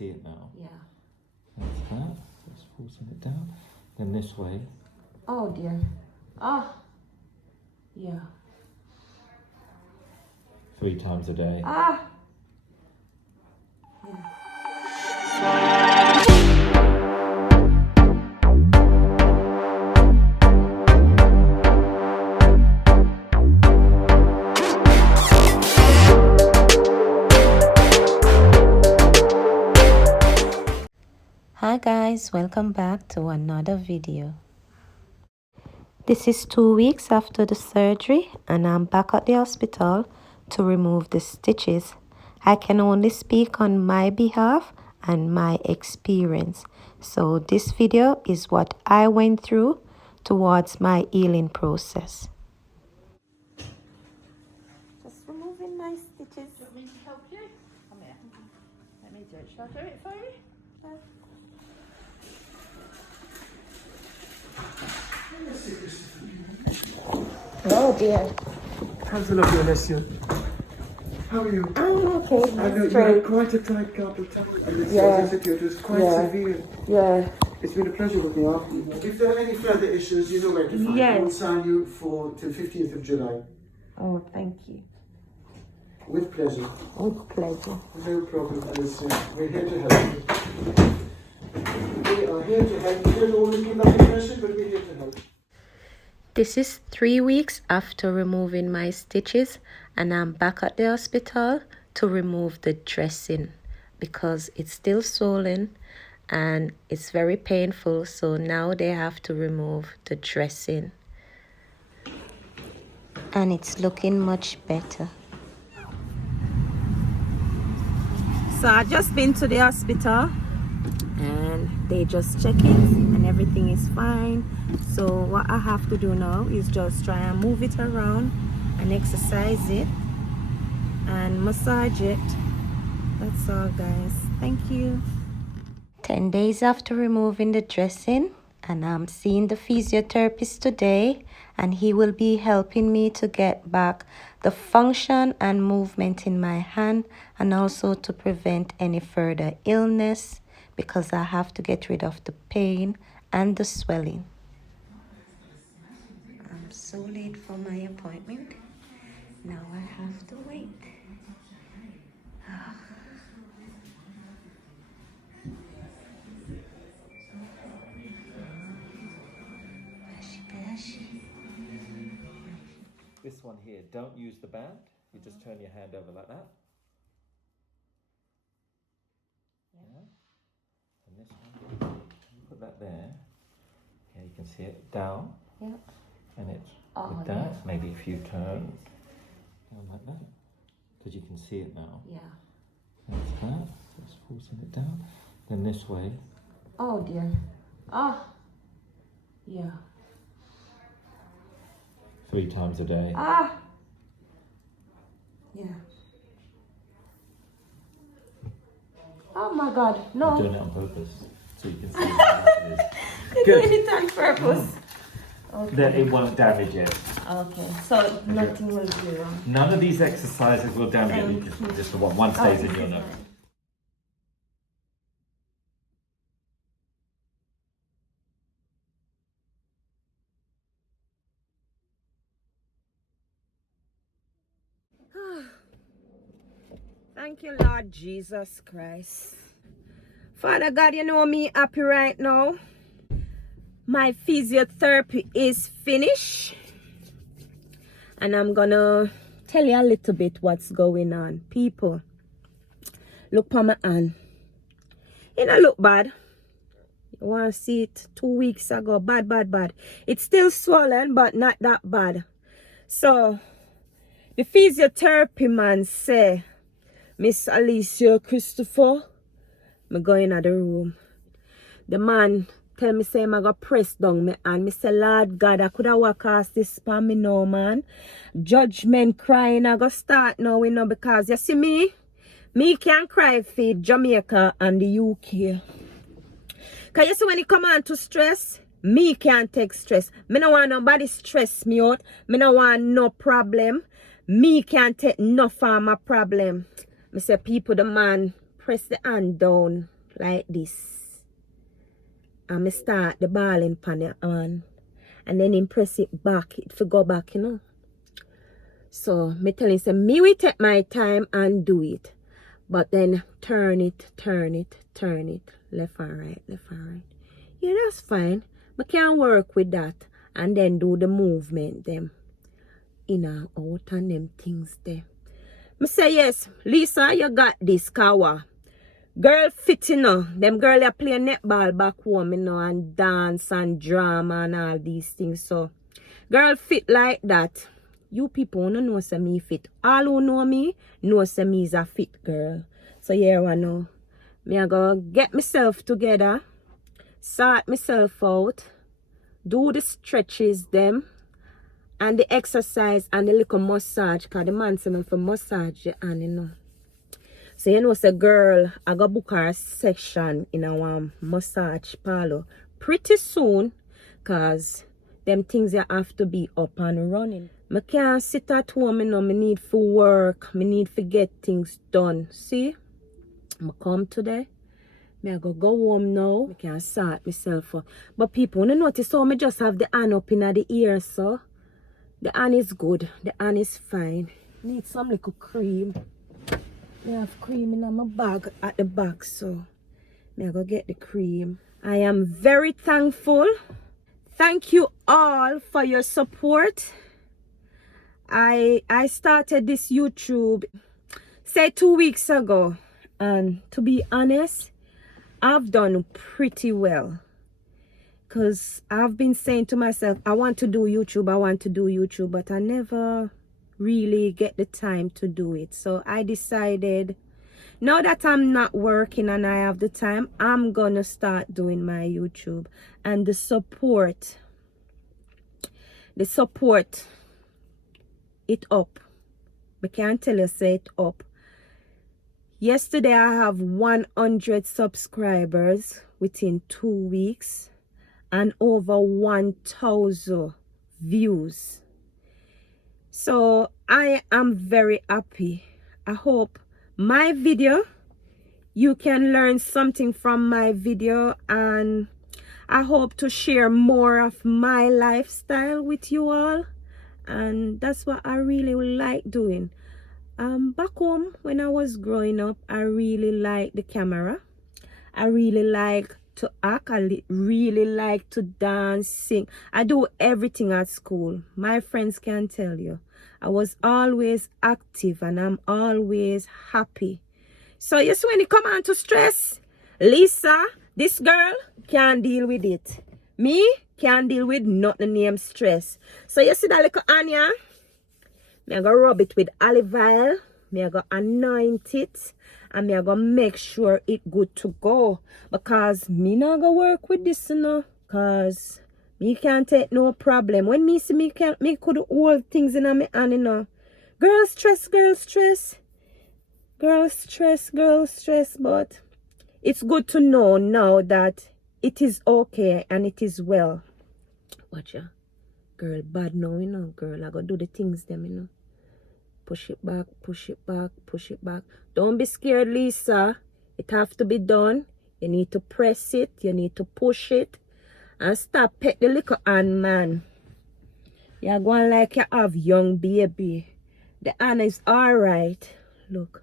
see it now. Yeah. That's that. Just forcing it down. Then this way. Oh dear. Ah. Yeah. 3 times a day. Ah. Hi guys, welcome back to another video. This is 2 weeks after the surgery and I'm back at the hospital to remove the stitches. I can only speak on my behalf and my experience. So this video is what I went through towards my healing process. Just removing my stitches. Do you want me to help you? Come here. Let me do it. Shall I do it for you? Oh dear. How's the lovely Alessia? How are you? I'm okay. I know you had quite a tight carpal tunnel, and it was quite severe. Yeah. It's been a pleasure looking after you. If there are any further issues, you know where to find me. Yes. We'll sign you for till 15th of July. Oh, thank you. With pleasure. With pleasure. No problem, Alessia. We're here to help you. We are here to help you. We don't always give that impression, but we're here to help. This is 3 weeks after removing my stitches and I'm back at the hospital to remove the dressing because it's still swollen and it's very painful, so now they have to remove the dressing and it's looking much better. So I just been to the hospital and they just check it and everything is fine. So what I have to do now is just try and move it around and exercise it and massage it. That's all guys. Thank you. 10 days after removing the dressing and I'm seeing the physiotherapist today and he will be helping me to get back the function and movement in my hand and also to prevent any further illness because I have to get rid of the pain and the swelling. I'm so late for my appointment. Now I have to wait. This one here, don't use the band. You just turn your hand over like that. Yeah. And this one, put that there. Yeah, you can see it down. Yeah. And it's with that, maybe a few turns. Down like that. Because you can see it now. Yeah. That's that. Just forcing it down. Then this way. Oh dear. Ah. Yeah. 3 times a day. Ah. Yeah. Oh my God. No. I'm doing it on purpose. So you can see how it is. You're doing it on purpose. Okay. Then it won't damage it. Okay. So nothing will be wrong. None of these exercises will damage it. Just the one stays in your nose. Thank you, Lord Jesus Christ. Father God, you know me happy right now. My physiotherapy is finished. And I'm gonna tell you a little bit what's going on. People, look for my hand. It don't look bad. You want to see it 2 weeks ago. Bad. It's still swollen, but not that bad. So, the physiotherapy man say, Miss Aleciachristopher, me go in the room. The man tell me say I go press down me and me say, Lord God, I could have walked past this for me now, man. Judgment crying I go start now, you know, because you see me can cry for Jamaica and the UK. Cause you see when it come on to stress, me can't take stress. Me no want nobody stress me out. Me no want no problem. Me can't take no form of problem. Me say people, the man press the hand down like this. And me start the balling pan your hand. And then him press it back. It will go back, you know. So me tell him, say, me will take my time and do it. But then turn it. Left and right. Yeah, that's fine. I can work with that. And then do the movement them. In and out and them things there. Me say, yes, Lisa, you got this, Kawa. Girl fit, you know. Them girl they play netball back home, you know, and dance and drama and all these things. So, girl fit like that. You people don't know say me fit. All who know me say me is a fit girl. So, yeah, I know. Me I go get myself together. Sort myself out. Do the stretches, them. And the exercise and the little massage. Because the man said for massage your hand, you know. So, you know, say, girl, I got book her a section in our massage parlor pretty soon. Because them things you have to be up and running. I can't sit at home, you know. I need for work. I need to get things done. See? I come today. I go home now. I can sort myself up. But people, you notice how I just have the hand up in the ear, so. The hand is good. The hand is fine. Need some little cream. I have cream in my bag at the back, so I go get the cream. I am very thankful. Thank you all for your support. I started this YouTube, say 2 weeks ago. And to be honest, I've done pretty well. Because I've been saying to myself, I want to do YouTube, but I never really get the time to do it. So I decided, now that I'm not working and I have the time, I'm going to start doing my YouTube. And the support, it up. I can't tell you, say it up. Yesterday, I have 100 subscribers within 2 weeks. And over 1,000 views. So I am very happy. I hope my video, you can learn something from my video, and I hope to share more of my lifestyle with you all. And that's what I really like doing. Back home when I was growing up, I really liked the camera. I really like to act. I really like to dance, sing. I do everything at school. My friends can tell you. I was always active and I'm always happy. So you see, when it come on to stress, Lisa, this girl can't deal with it. Me can't deal with nothing named stress. So you see that little Anya? Me I go rub it with olive oil. Me I go anoint it. And me I go make sure it good to go. Because me not go work with this, you know. Because me can't take no problem. When me see me could hold things in my hand, you know. Girl stress. But it's good to know now that it is okay and it is well. Watch ya. Girl bad now, you know. Girl, I go do the things them, you know. Push it back. Don't be scared, Lisa. It have to be done. You need to press it. You need to push it. And stop pet the little hand, man. You're going like you have young baby. The hand is alright. Look,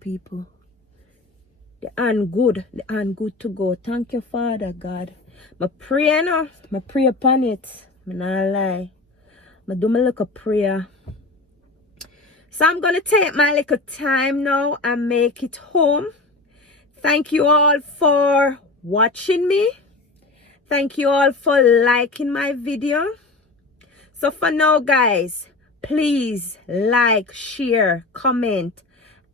people. The hand good. The hand good to go. Thank you, Father God. I pray now. I pray upon it. I not lie. I do my little prayer. So I'm going to take my little time now and make it home. Thank you all for watching me. Thank you all for liking my video. So for now, guys, please like, share, comment,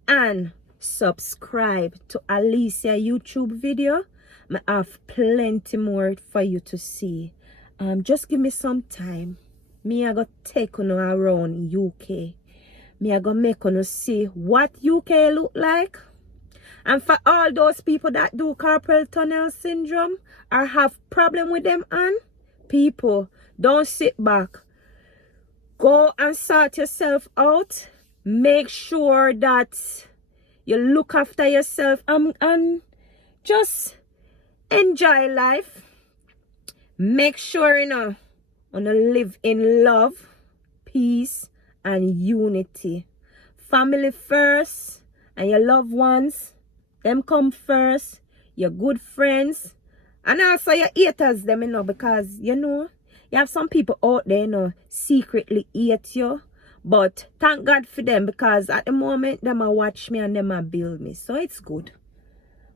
and subscribe to Alicia YouTube video. I have plenty more for you to see. Just give me some time. Me I go take on around UK. Me I go make you see what UK look like. And for all those people that do carpal tunnel syndrome or have problem with them and people, don't sit back. Go and sort yourself out. Make sure that You look after yourself and just enjoy life. Make sure you wanna live in love, peace, and unity. Family first, and your loved ones, them come first. Your good friends, and also your haters, them, because you have some people out there, secretly hate you. But thank God for them, because at the moment, them a watch me and them a build me. So it's good.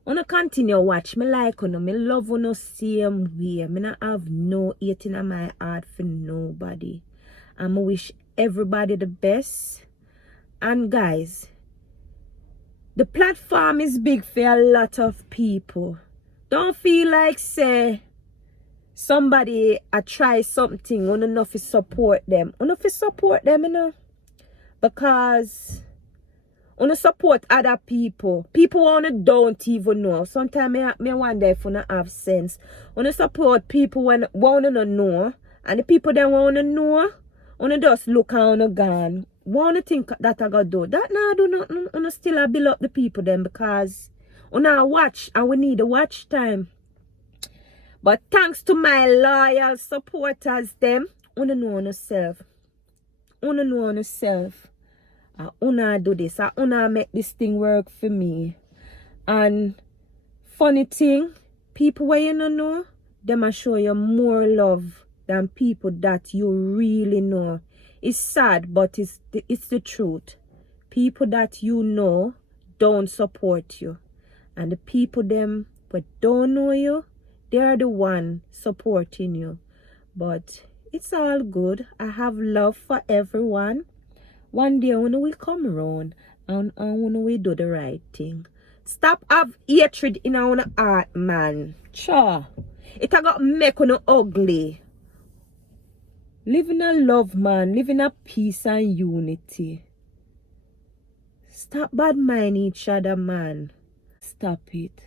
Wanna continue watch me like me love same way. Me not have no hate in my heart for nobody. And I wish everybody the best. And guys, the platform is big for a lot of people. Don't feel like say somebody try something, enough to support them. Enough to support them, because support other people. People don't even know. Sometimes me wonder if you have sense. Support people when wanna know, and the people that wanna know, just look and gone. Wanna think that I gotta do that? Nah, do nothing. Still build up the people then, because watch, and we need the watch time. But thanks to my loyal supporters, them, know yourself. Know yourself. I do this. I make this thing work for me. And funny thing, people where you don't know, them a show you more love than people that you really know. It's sad, but it's the truth. People that you know don't support you. And the people them but don't know you, they're the one supporting you. But it's all good. I have love for everyone. One day when we come around and when we do the right thing. Stop have hatred in our heart, man. Sure. It a got make you ugly. Live in a love, man. Live in a peace and unity. Stop bad mind each other, man. Stop it.